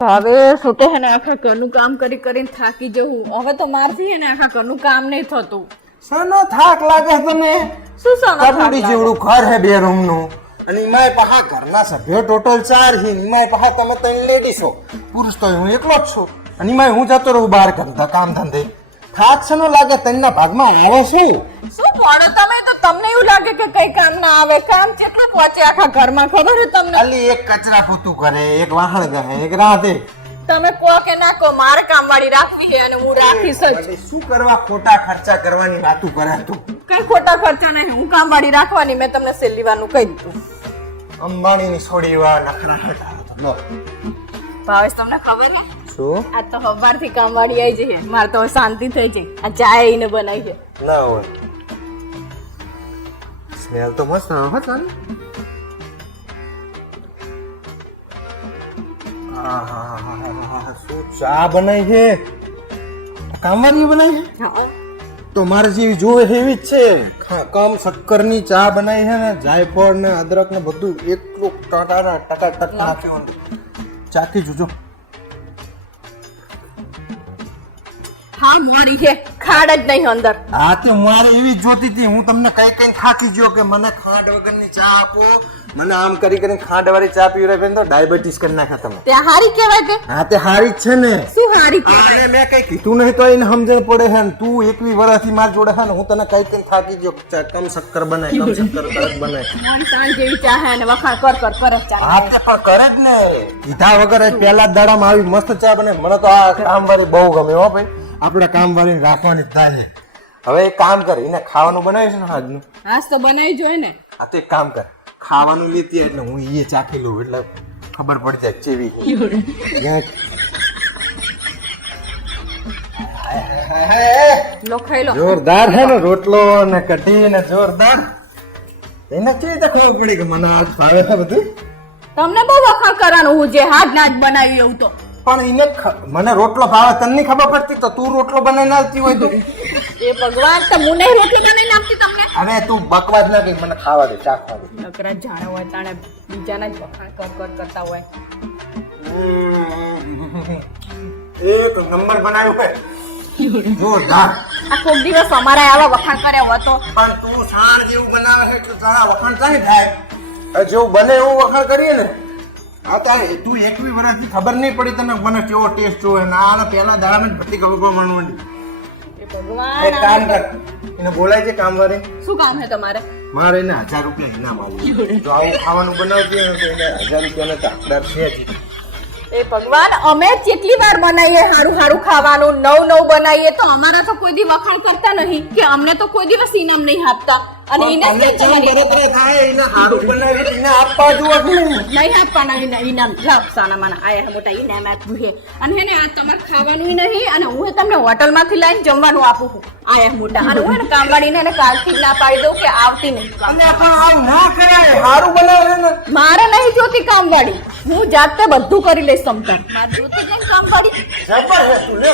હવે શું કે હે ને આખા ઘરનું કામ કરી કરીને થાકી જવું. હવે તો મારથી હે ને આખા ઘરનું કામ નહીં થતું. શાનો થાક લાગે તને? શું શાનો થાક કબૂડી લાગે? જેવડું ઘર હે 2 રૂમનું અને એમાંય પાછા ઘરના સભ્યો ટોટલ 4 છે. એમાંય પાછા તમે 3 લેડીઝ છો, પુરુષ તો હું એકલો જ છું. અને એમાંય હું જતો રહું બહાર કરતા કામ ધંધે. થાક શાનો લાગે? તનના ભાગમાં આવે શું? શું પડે તમે તો તમને એવું લાગે કે કઈ કામ ના આવે? કામ કેટલું પહોંચે આખા ઘરમાં ખબર છે તમને? ખાલી એક કચરા પોતું કરે, એક વાહણ ગહે, એક રાંધે. તમે કહો કે ના કહો મારે કામવાળી રાખવી છે અને હું રાખીશ જ. એટલે શું કરવા ખોટા ખર્ચા કરવાની વાતું કરે તું? કઈ ખોટા ખર્ચા નહીં, હું કામવાળી રાખવાની. મેં તમને છેલ્લી વારનું કહી દીધું. અંબાણીની છોડી વા નખરા હટાવો લો. ભાવેશ તમને ખબર ને શું? આ તો સવારથી કામવાળી આવી જશે. મારે તો હવે શાંતિ થઈ જાય. આ ચાય એને બનાવી છે. ના હોય. સ્મેલ તો મસ્ત આવે છે ને. શું ચા બનાવી છે? કામવાળી બનાવી છે? હા. તો મારે જેવી જોવે એવી જ છે. કમ શક્કરની ચા બનાવી છે ને, જાયફળ ને અદરક ને બધું એટલું ટકા નાખ્યું. ચાખી જોજો. હા મોડી છે, ખાડ જ નહીં અંદર. હા તે મારે એવી જ જોતી હતી. હું તમને કઈ કઈ થાકી ગયો કે મને ખાંડ વગરની ચા આપો. મને આમ કરી કરીને ખાંડ વાળી ચા પીવરે તો ડાયાબિટીસ કરી નાખે તમે. ત્યાં હારી કહેવાય કે હા તે હારી જ છે ને. શું હારી? આને મેં કઈ કીધું નહીં તો એને સમજણ પડે છે ને. તું 21 વર્ષથી માર જોડે છે ને, હું તને કઈ કઈ થાકી ગયો. ચા કમ શક્કર બનાય, કમ શક્કર કડક બનાય. મોણ સાંજ જેવી ચા હે અને વખાણ કર કર કરે ચા. હા તે પણ કરે જ ને. કીધા વગર જ પહેલા જ દાડામાં આવી મસ્ત ચા બને. મને તો આ કામવાળી બહુ ગમે હો ભાઈ. આપણે કામવાળીને રાખવાની જ થાય. હવે એક કામ કર, એને ખાવાનું બનાવીશ ને આજનું. આજ તો બનાવી જોઈએ ને. હા તો એક કામ કર, ખાવાનું લેતી એટલે હું એ ચાખી લઉં એટલે ખબર પડી જાય ચેવી. લો ખાઈ લો. જોરદાર છે ને રોટલો ને કઢી ને જોરદાર. એને કેવી રીતે ખબર પડી કે મને આજ ભાવે છે બધું? તમને બહુ વખાણ કરવાનું. હું જે હાથ નાચ બનાવી એવું તો પણ એને મને રોટલો ભાવે તને નહીં ખબર પડતી તો તું રોટલો બનાવીને આવતી હોય તો. એ ભગવાન તો હું નહીં રોટલી બનાવીને આપતી તમને. અરે તું બકવાસ ના કઈ, મને ખાવા દે, ચાખવા દે. નકરા જાણે હોય તાણે બીજાના જ વખાણ કર કર કરતા હોય. એક નંબર બનાવ્યું છે જોરદાર. આ કોક દિવસ અમારે આવા વખાણ કર્યા હોય તો. પણ તું સાણ જેવું બનાવે છે એટલે તારા વખાણ ચાલે થાય. જેવું બને એવું વખાણ કરીએ ને. આ તારે તું 21 વર્ષથી ખબર નહીં પડી તને મને કેવો ટેસ્ટ જોવે ને. આને પહેલા દાડામાં જ બધી ખબર પડવાની. એ ભગવાન એક કામ કર, એને બોલાય છે કામવાળી. શું કામ છે તમારે? મારે એને 1000 રૂપિયા ઇનામ આવું. જો આવું ખાવાનું બનાવતી હોય તો એને 1000 રૂપિયાનો તાકદાર છે જ. એ ભગવાન અમે કેટલી વાર બનાવીએ હારું હારું ખાવાનું, નવ બનાવીએ તો અમારા તો કોઈ દી વખાણ કરતા નહીં કે અમને તો કોઈ દિવસ ઇનામ નહીં આપતા. અને એને જ બરોબર થાય એને સારું બનાવી એને આપવા જુઓ. નહીં આપવાના ઇનામ. લાવ સાના માના આયા મોટા ઇનામ આપ્યું છે. અને હે ને આ તમારે ખાવાનું નહીં અને હું તમને હોટલમાંથી લઈને જમવાનું આપું છું. આયા મોટા. અને હું ને કામવાળીને એને કાલથી ના પાડી દઉં કે આવતી નહીં. અને પણ આવું ના કરાય, સારું બનાવે ને. મારે નહીં જોતી કામવાળી, હું જાતે બધું કરી લઈશ. સમતા મારે જોતી જ નહીં કામવાળી. જબર હે તું લે.